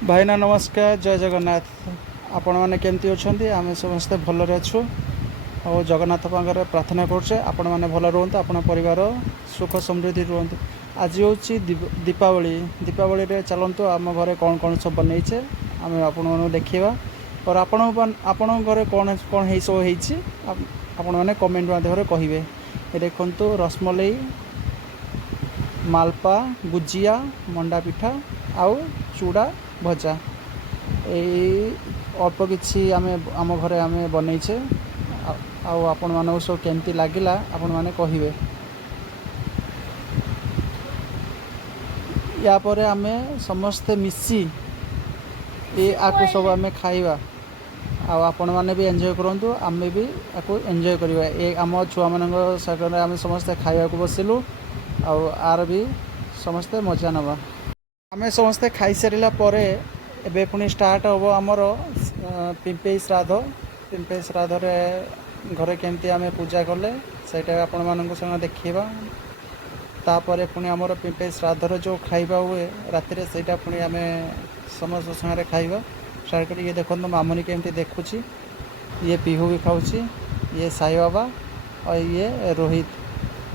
भाईना नमस्कार जय जगन्नाथ। आपण मैंने केमती अच्छा आम समस्ते भलरे अच्छु और जगन्नाथ पाखे प्रार्थना करुचे आपण मैंने भल रुहतु आपण परिवार सुख समृद्धि रुहतु। आज हूँ दीपावली दीपावली रे चलतु आम घरे कौन कौन सब बनईचे आम आपण देखा और आपण घरे कौन कौन सब आपण मैंने कमेंट माध्यम कहे। देखु रसमलई मालपा गुजिया मंडा पिठा आउ चूड़ा भजा यही अल्प किसी आम घरे आम बनईचे आपण मान सब केमती लगिला आपण मैंने कहे। या पर आम समस्ते मिसी ये आपको सब आम खाइबा आपण मैंने भी एंजॉय करूँ आम भी आपको एंजॉय करवा। ये आम छुआ मान सागर आम समस्ते खाइबा को बसिलु आर भी समस्ते मजा नवा। आम समस्ते खाई सारा पर एबे पुणी स्टार्ट हम आमर पिंपे श्राद्ध। पिंपे श्राद्ध रे घरे केमती आम पूजा कले सेटा आपण मान संग देखा। तापर पुणी आमर पिंपे श्राद्ध जो खाइबा हुए राति से पुणी आम समस्त संगे खाइबा स्टार्ट कर। ये देखो मामुनी केमती देखुची ये पिहू भी खाऊची ये साई बाबा और ये रोहित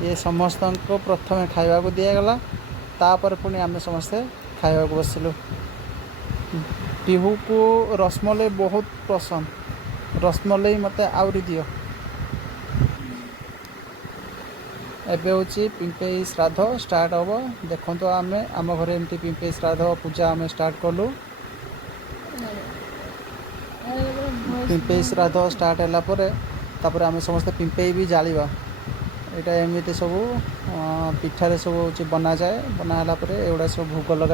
ये समस्त को प्रथम खाइबा को दिगला। तापर पुणी आम समस्ते खाइबा को बसिलु। पिहू को रसमलई बहुत पसंद रसमलई मत आउरी दियो। एबे होची पिंपे श्राद्ध स्टार्ट हम देखो आम घरे एमती पिंपे श्राद्ध पूजा आम स्टार्ट कलु। पिंपे श्राद्ध स्टार्ट है आम समस्त पिंपे भी जालिबा। यहाँ एमती सब पिठारे सब हूँ बना जाए बनाला एगुड़ा सब भोग लग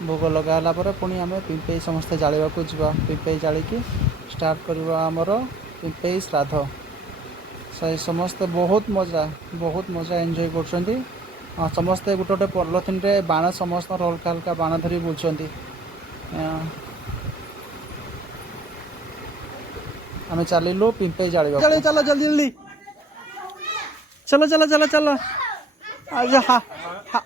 भोग लगाला पुणी आम पिंपे समस्ते जाड़ा को जा पिंपे जाड़ी स्टार्ट करवा आमर पिंपे श्राद्ध। समस्ते बहुत मजा एंजॉय कर समस्ते गोटे गोटे पॉलिथिन रे बाण समस्त हल्का हल्का बाण धरी बुलुंट। आम चलू पिंपे जाड़ा चलो चलो जल्दी जल्दी चलो चलो चलो चलो आजा हा हा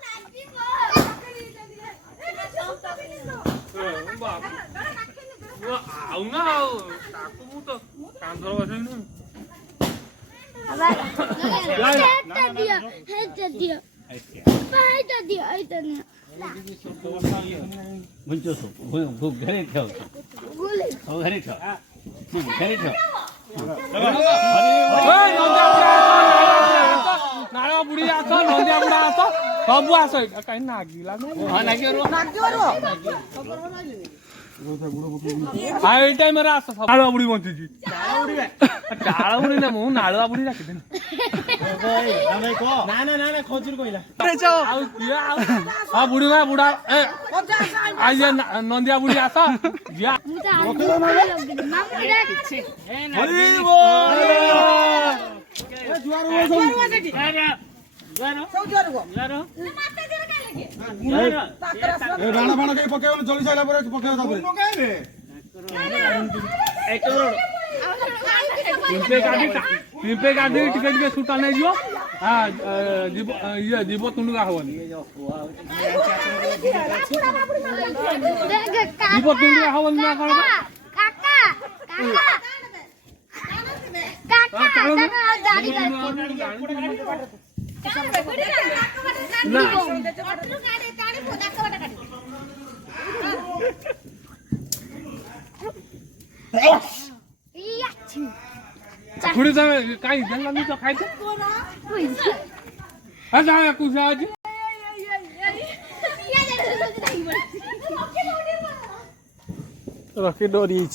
नाला बुढ़ी आस नंदिया बुढ़ा आस सब आस कहीं नागिला आई टाइम रे आस नाला बुढ़ी बंची डाला बुढ़ी ना मु नाला बुढ़ी रखी देन ना ना ना खजूर कहला आ बुढ़ी ना बुढ़ा आई नंदिया बुढ़ी आस या पिंपे गाड़ी टिकेट के सुटा नहीं जो हाँ ये जीव तुंडा हवनी जीव तुंडा हवनी ना कौन थोड़ी समय काही जंगल में तो खाई थे हाँ जाए कुछ आज रखी डोरी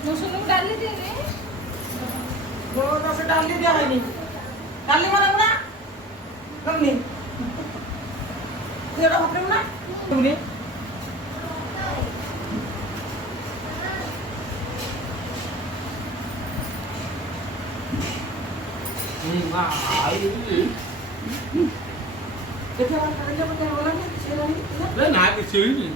ମସୁରକୁ ଡାଲି ଦିଏନି ସେ ଡାଲି ଦିଆ ହয়ନି ଡାଲି ମାନେ ନା କମନି ତୁ ଏଟା ଭାତରେ ନା କମନି କେତେ ବାର ଖାଇଲେ ମୋତେ ଭଲ ଲାଗେ ସେ ନା କିଛି ହେଇନି